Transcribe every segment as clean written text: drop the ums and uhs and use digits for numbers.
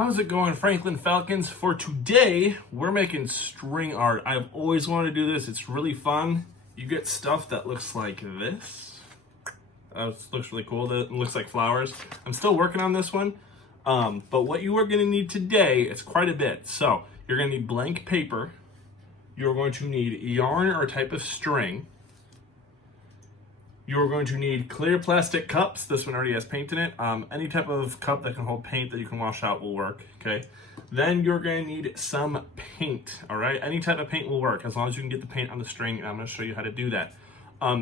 How's it going, Franklin Falcons? For today, we're making string art. I've always wanted to do this. It's really fun. You get stuff that looks like this. This looks really cool. It looks like flowers. I'm still working on this one. But what you are going to need today is quite a bit. So you're going to need blank paper. You're going to need yarn or a type of string. You're going to need clear plastic cups. This one already has paint in it. Any type of cup that can hold paint that you can wash out will work, okay? Then you're gonna need some paint, all right? Any type of paint will work as long as you can get the paint on the string, and I'm gonna show you how to do that.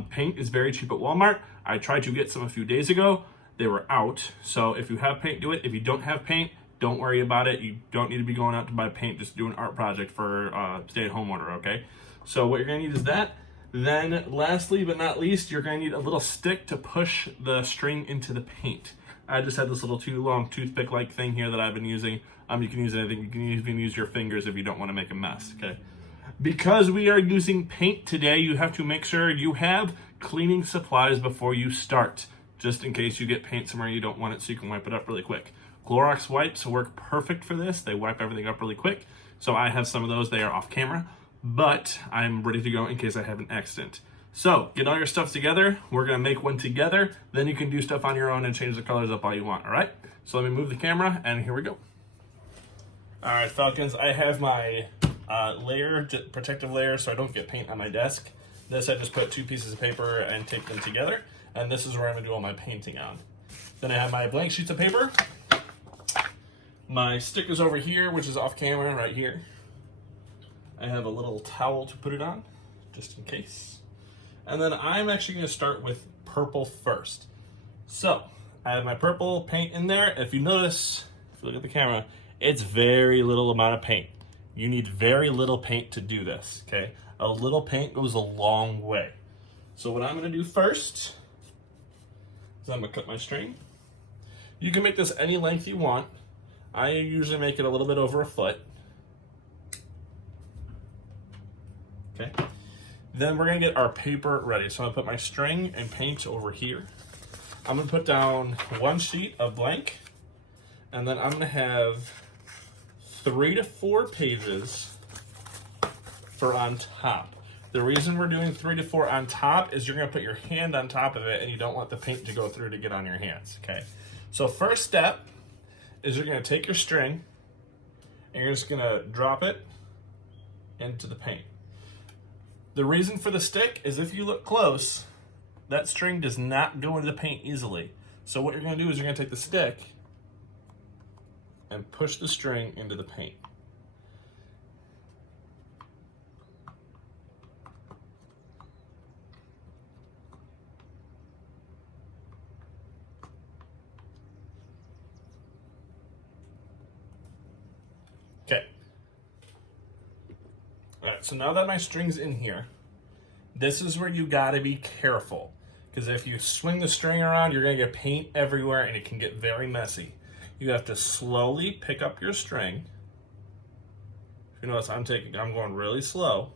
Paint is very cheap at Walmart. I tried to get some a few days ago. They were out, so if you have paint, do it. If you don't have paint, don't worry about it. You don't need to be going out to buy paint. Just do an art project for stay-at-home order, okay? So what you're gonna need is that. Then lastly but not least, you're going to need a little stick to push the string into the paint. I just had this little too long toothpick like thing here that I've been using. You can use anything. You can even use your fingers if you don't want to make a mess, okay? Because we are using paint today, you have to make sure you have cleaning supplies before you start, just in case you get paint somewhere you don't want it so you can wipe it up really quick. Clorox wipes work perfect for this. They wipe everything up really quick. So I have some of those. They are off camera, but I'm ready to go in case I have an accident. So get all your stuff together. We're gonna make one together. Then you can do stuff on your own and change the colors up all you want, all right? So let me move the camera and here we go. All right, Falcons, I have my protective layer so I don't get paint on my desk. This, I just put 2 pieces of paper and tape them together. And this is where I'm gonna do all my painting on. Then I have my blank sheets of paper. My stick is over here, which is off camera right here. I have a little towel to put it on, just in case. And then I'm actually gonna start with purple first. So, I have my purple paint in there. If you notice, if you look at the camera, it's very little amount of paint. You need very little paint to do this, okay? A little paint goes a long way. So what I'm gonna do first is I'm gonna cut my string. You can make this any length you want. I usually make it a little bit over a foot. Okay. Then we're gonna get our paper ready. So I'm gonna put my string and paint over here. I'm gonna put down 1 sheet of blank, and then I'm gonna have 3 to 4 pages for on top. The reason we're doing 3 to 4 on top is you're gonna put your hand on top of it and you don't want the paint to go through to get on your hands, okay? So first step is you're gonna take your string and you're just gonna drop it into the paint. The reason for the stick is if you look close, that string does not go into the paint easily. So what you're gonna do is you're gonna take the stick and push the string into the paint. Okay. All right, so now that my string's in here, this is where you gotta be careful. Because if you swing the string around, you're gonna get paint everywhere and it can get very messy. You have to slowly pick up your string. If you notice, I'm going really slow.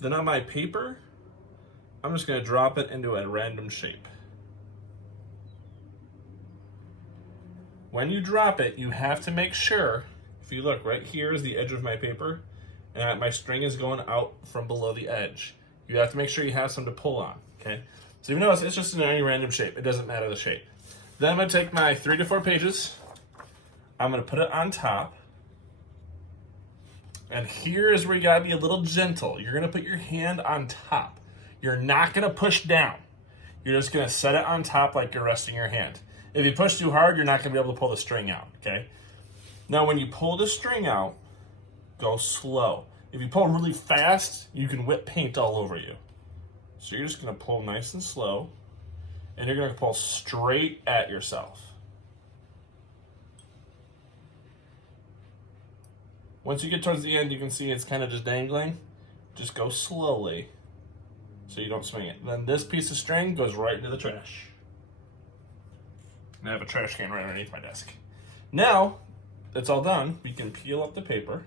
Then on my paper, I'm just gonna drop it into a random shape. When you drop it, you have to make sure, if you look, right here is the edge of my paper, and my string is going out from below the edge. You have to make sure you have some to pull on, okay? So you notice it's just in any random shape. It doesn't matter the shape. Then I'm gonna take my 3 to 4 pages. I'm gonna put it on top. And here is where you gotta be a little gentle. You're gonna put your hand on top. You're not gonna push down. You're just gonna set it on top like you're resting your hand. If you push too hard, you're not gonna be able to pull the string out, okay? Now when you pull the string out, go slow. If you pull really fast, you can whip paint all over you. So you're just gonna pull nice and slow, and you're gonna pull straight at yourself. Once you get towards the end, you can see it's kind of just dangling. Just go slowly so you don't swing it. Then this piece of string goes right into the trash. And I have a trash can right underneath my desk. Now, that's all done, we can peel up the paper.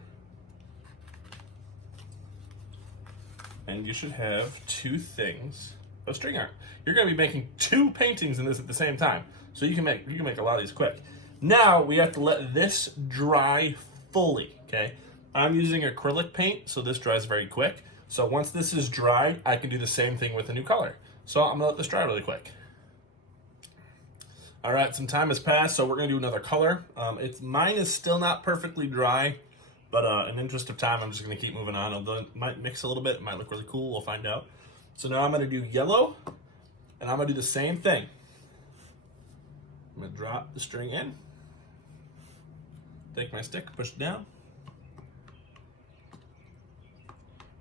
And you should have 2 things of string art. You're gonna be making 2 paintings in this at the same time. So you can make a lot of these quick. Now we have to let this dry fully, okay? I'm using acrylic paint, so this dries very quick. So once this is dry, I can do the same thing with a new color. So I'm gonna let this dry really quick. All right, some time has passed, so we're gonna do another color. Mine is still not perfectly dry, but in interest of time, I'm just gonna keep moving on. It might mix a little bit, it might look really cool, we'll find out. So now I'm gonna do yellow, and I'm gonna do the same thing. I'm gonna drop the string in, take my stick, push it down.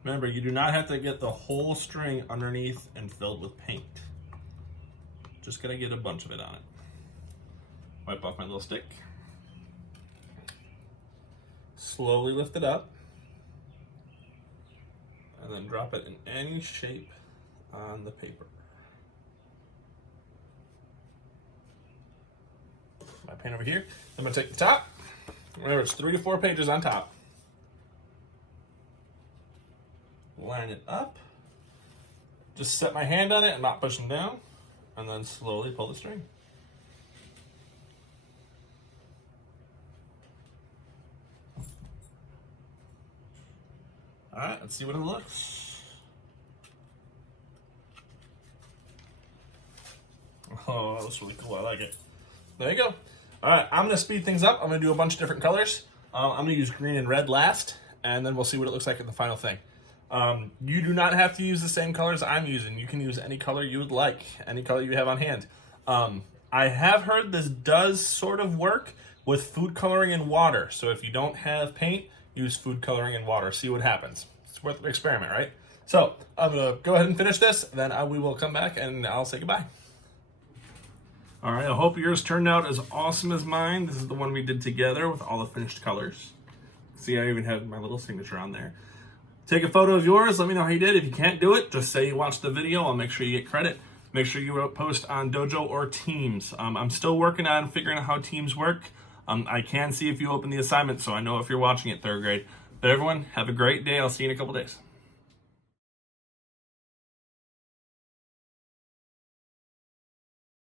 Remember, you do not have to get the whole string underneath and filled with paint. Just gonna get a bunch of it on it. Wipe off my little stick. Slowly lift it up. And then drop it in any shape on the paper. My paint over here. I'm gonna take the top. Remember, it's 3 to 4 pages on top. Line it up. Just set my hand on it and not pushing down. And then slowly pull the string. All right, let's see what it looks. Oh, that looks really cool. I like it. There you go. All right, I'm gonna speed things up. I'm gonna do a bunch of different colors. I'm gonna use green and red last, and then we'll see what it looks like in the final thing. You do not have to use the same colors I'm using. You can use any color you would like, any color you have on hand. I have heard this does sort of work with food coloring and water. So if you don't have paint, use food coloring and water. See what happens. It's worth an experiment, right? So I'm gonna go ahead and finish this, then we will come back and I'll say goodbye. All right, I hope yours turned out as awesome as mine. This is the one we did together with all the finished colors. See, I even have my little signature on there. Take a photo of yours. Let me know how you did. If you can't do it, just say you watched the video. I'll make sure you get credit. Make sure you post on Dojo or Teams. I'm still working on figuring out how Teams work. I can see if you open the assignment, so I know if you're watching it, third grade. But everyone, have a great day. I'll see you in a couple days.